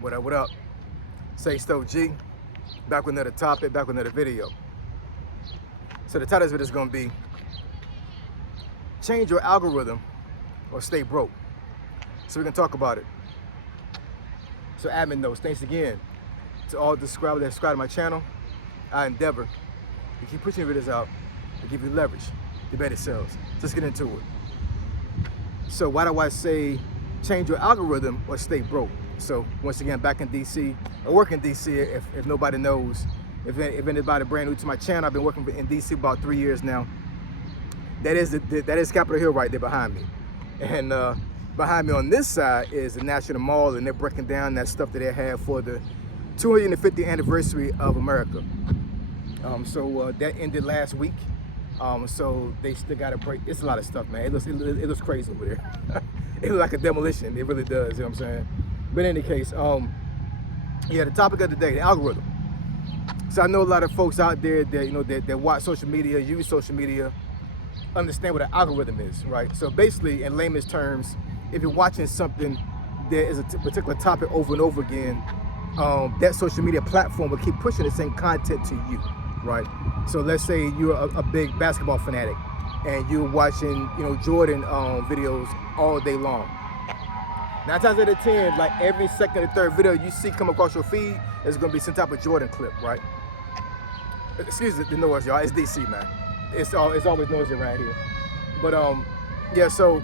What up? Say Stoke G, back with another topic, back with another video. So the title of it is gonna be change your algorithm or stay broke. So we can talk about it. So admin notes, thanks again to all the subscribers that subscribe to my channel. I endeavor to keep pushing videos out to give you leverage to better sales. Let's get into it. So why do I say change your algorithm or stay broke? So once again, back in DC, I work in DC if nobody knows. If anybody brand new to my channel, I've been working in DC about 3 years now. That is Capitol Hill right there behind me. And behind me on this side is the National Mall, and they're breaking down that stuff that they have for the 250th anniversary of America. So that ended last week. So they still got to break. It's a lot of stuff, man. It looks crazy over there. It looks like a demolition. It really does. You know what I'm saying? But in any case, yeah, the topic of the day, the algorithm. So I know a lot of folks out there that that watch social media, use social media, understand what an algorithm is, right? So basically, in layman's terms, if you're watching something that is a particular topic over and over again, that social media platform will keep pushing the same content to you, right? So let's say you're a big basketball fanatic and you're watching, Jordan videos all day long. 9 times out of 10, like every second or third video you see come across your feed is gonna be some type of Jordan clip, right? Excuse the noise, y'all. It's DC, man. It's always noisy around here. But yeah. So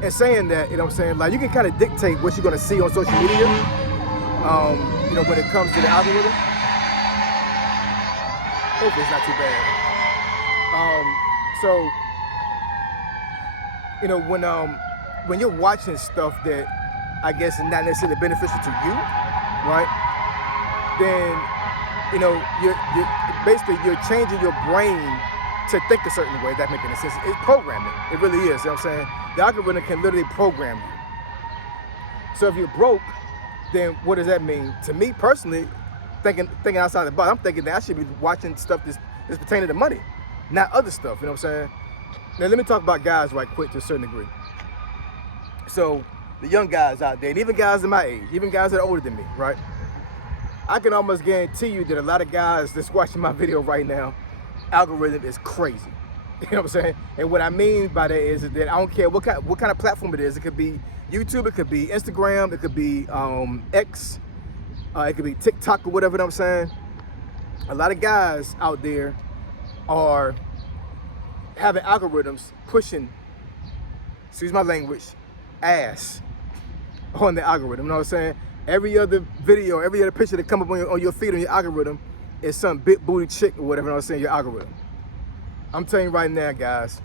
in saying that, what I'm saying, like you can kind of dictate what you're gonna see on social media. When it comes to the algorithm. Hopefully it's not too bad. When you're watching stuff that I guess is not necessarily beneficial to you, right? Then you're changing your brain to think a certain way. If that makes any sense. It's programming. It really is. You know what I'm saying? The algorithm can literally program you. So if you're broke, then what does that mean? To me personally, thinking outside the box, I'm thinking that I should be watching stuff that's pertaining to money, not other stuff. You know what I'm saying? Now let me talk about guys right quick to a certain degree. So the young guys out there, and even guys in my age, even guys that are older than me, right? I can almost guarantee you that a lot of guys that's watching my video right now, algorithm is crazy. You know what I'm saying? And what I mean by that is that I don't care what kind of platform it is. It could be YouTube, it could be Instagram, it could be X, it could be TikTok or whatever. You know what I'm saying? A lot of guys out there are having algorithms pushing, excuse my language, ass on the algorithm. You know what I'm saying? Every other video, every other picture that come up on your feed on your algorithm is some big booty chick or whatever. You know what I'm saying? Your algorithm. I'm telling you right now, guys,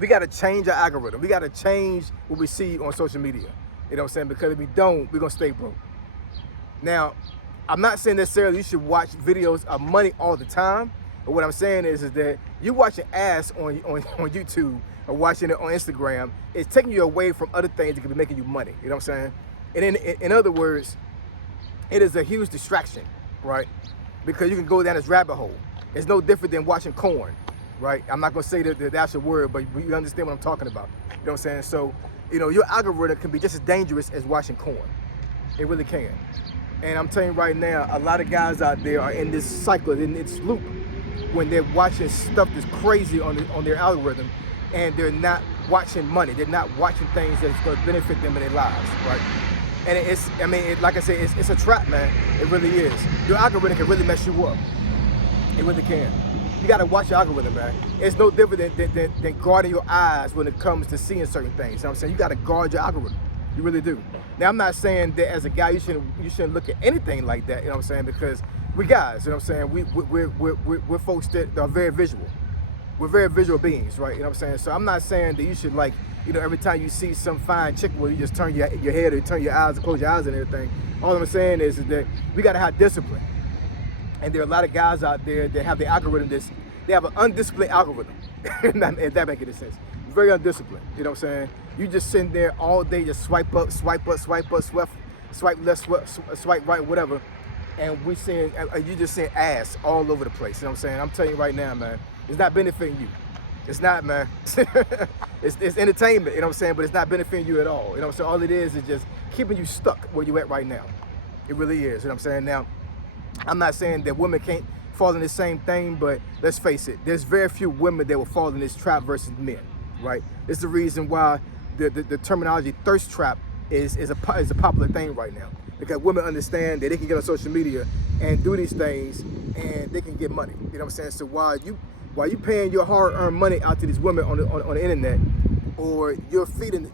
we got to change our algorithm. We got to change what we see on social media. You know what I'm saying? Because if we don't, we're going to stay broke. Now, I'm not saying necessarily you should watch videos of money all the time. But what I'm saying is that you watching ass on YouTube or watching it on Instagram, it's taking you away from other things that could be making you money. You know what I'm saying? And in other words, it is a huge distraction, right? Because you can go down this rabbit hole. It's no different than watching corn, right? I'm not gonna say the actual word, but you understand what I'm talking about. You know what I'm saying? So, your algorithm can be just as dangerous as watching corn. It really can. And I'm telling you right now, a lot of guys out there are in this cycle, in this loop, when they're watching stuff that's crazy on their algorithm, and they're not watching money. They're not watching things that's going to benefit them in their lives, right? And like I said, it's a trap, man. It really is. Your algorithm can really mess you up. It really can. You got to watch your algorithm, man. It's no different than guarding your eyes when it comes to seeing certain things. You know what I'm saying? You got to guard your algorithm. You really do. Now, I'm not saying that as a guy you shouldn't look at anything like that. You know what I'm saying? Because we guys, you know what I'm saying? We're folks that are very visual. We're very visual beings, right? You know what I'm saying? So I'm not saying that you should every time you see some fine chick, you just turn your head or turn your eyes and close your eyes and everything. All I'm saying is that we got to have discipline. And there are a lot of guys out there that have the algorithm they have an undisciplined algorithm. If that makes any sense. Very undisciplined. You know what I'm saying? You just sitting there all day, just swipe up, swipe left, swipe right, whatever. And you just seeing ass all over the place. You know what I'm saying? I'm telling you right now, man, it's not benefiting you. It's not, man. It's entertainment, you know what I'm saying? But it's not benefiting you at all. You know what I'm saying? All it is just keeping you stuck where you at right now. It really is. You know what I'm saying? Now, I'm not saying that women can't fall in the same thing, but let's face it, there's very few women that will fall in this trap versus men, right? It's the reason why the terminology thirst trap is a popular thing right now, because women understand that they can get on social media and do these things and they can get money. You know what I'm saying? So while you paying your hard-earned money out to these women on the internet, or you're feeding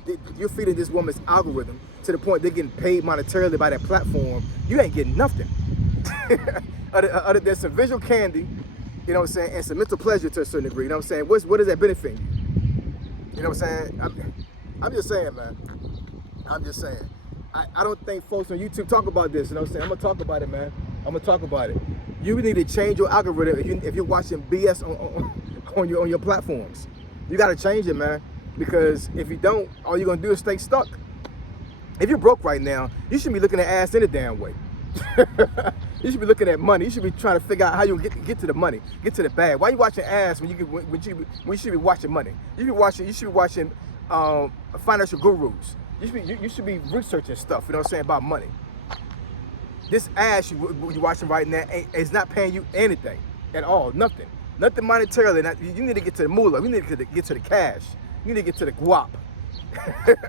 this woman's algorithm to the point they're getting paid monetarily by that platform, you ain't getting nothing other than some visual candy, you know what I'm saying, and some mental pleasure to a certain degree. You know what I'm saying? What does that benefit you? You know what I'm saying? I'm just saying, man. I'm just saying. I don't think folks on YouTube talk about this. You know what I'm saying? I'm gonna talk about it, man. I'm gonna talk about it. You need to change your algorithm if you're watching BS on your platforms. You gotta change it, man. Because if you don't, all you're gonna do is stay stuck. If you're broke right now, you should be looking at ass any damn way. You should be looking at money. You should be trying to figure out how you get to the money, get to the bag. Why are you watching ass when you should be watching money? You should be watching financial gurus. You should be researching stuff. You know what I'm saying, about money. This ass you're watching right now is not paying you anything at all. Nothing monetarily. You need to get to the moolah. You need to get to the cash. You need to get to the guap.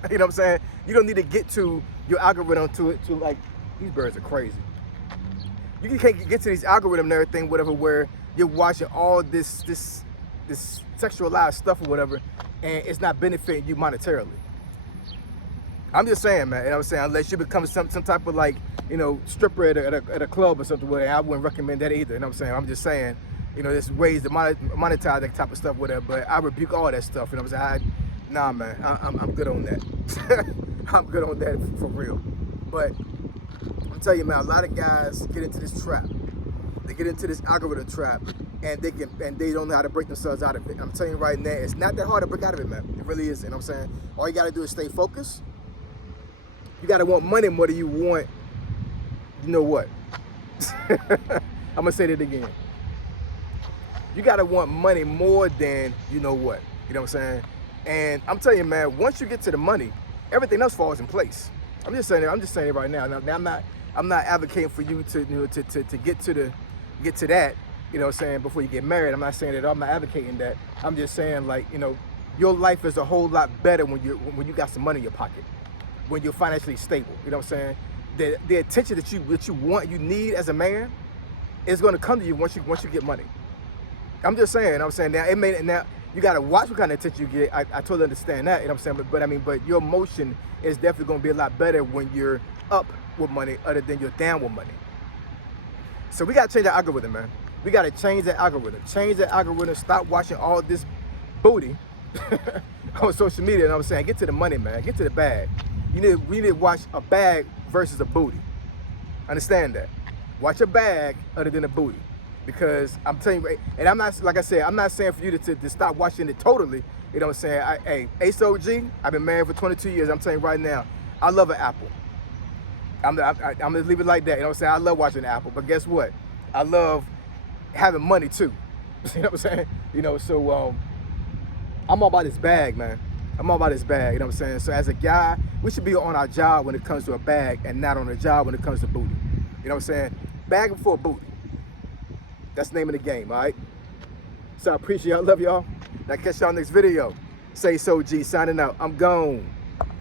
You know what I'm saying? You don't need to get to your algorithm to like, these birds are crazy. You can't get to these algorithms and everything, whatever, where you're watching all this sexualized stuff or whatever, and it's not benefiting you monetarily. I'm just saying, man. You know what I'm saying? Unless you become some type of, like, you know, stripper at a club or something, where I wouldn't recommend that either. You know what I'm saying? I'm just saying, you know, there's ways to monetize that type of stuff, whatever. But I rebuke all that stuff. You know what I'm saying? Nah, man. I'm good on that. I'm good on that for real. But I'm telling you, man, a lot of guys get into this trap. They get into this algorithm trap, and they don't know how to break themselves out of it. I'm telling you right now, it's not that hard to break out of it, man. It really isn't. You know what I'm saying? All you got to do is stay focused. You got to want money more than you want, you know what? I'm going to say that again. You got to want money more than you know what. You know what I'm saying? And I'm telling you, man, once you get to the money, everything else falls in place. I'm just saying it right now. Now I'm not advocating for you to, you know, to get to that, you know what I'm saying, before you get married. I'm not saying that. I'm not advocating that. I'm just saying, like, you know, your life is a whole lot better when you got some money in your pocket, when you're financially stable. You know what I'm saying? The attention that you want, you need as a man, is going to come to you once you get money. I'm just saying. You know what I'm saying? Now you got to watch what kind of attention you get. I totally understand that. You know what I'm saying? But your emotion is definitely going to be a lot better when you're up with money, other than you're down with money. So we got to change our algorithm, man. We got to change that algorithm. Change that algorithm. Stop watching all this booty on social media. You know what I'm saying? Get to the money, man. Get to the bag. We need to watch a bag versus a booty. Understand that. Watch a bag other than a booty. Because I'm telling you, and I'm not, like I said, I'm not saying for you to stop watching it totally. You know what I'm saying? Hey, Ace OG, I've been married for 22 years. I'm telling you right now, I love an apple. I'm gonna leave it like that. You know what I'm saying? I love watching Apple, but guess what? I love having money too. You know what I'm saying? You know, so I'm all about this bag, man. I'm all about this bag. You know what I'm saying? So as a guy, we should be on our job when it comes to a bag, and not on a job when it comes to booty. You know what I'm saying? Bag before booty. That's the name of the game, all right? So I appreciate y'all. Love y'all. Now catch y'all next video. Say so G signing out. I'm gone.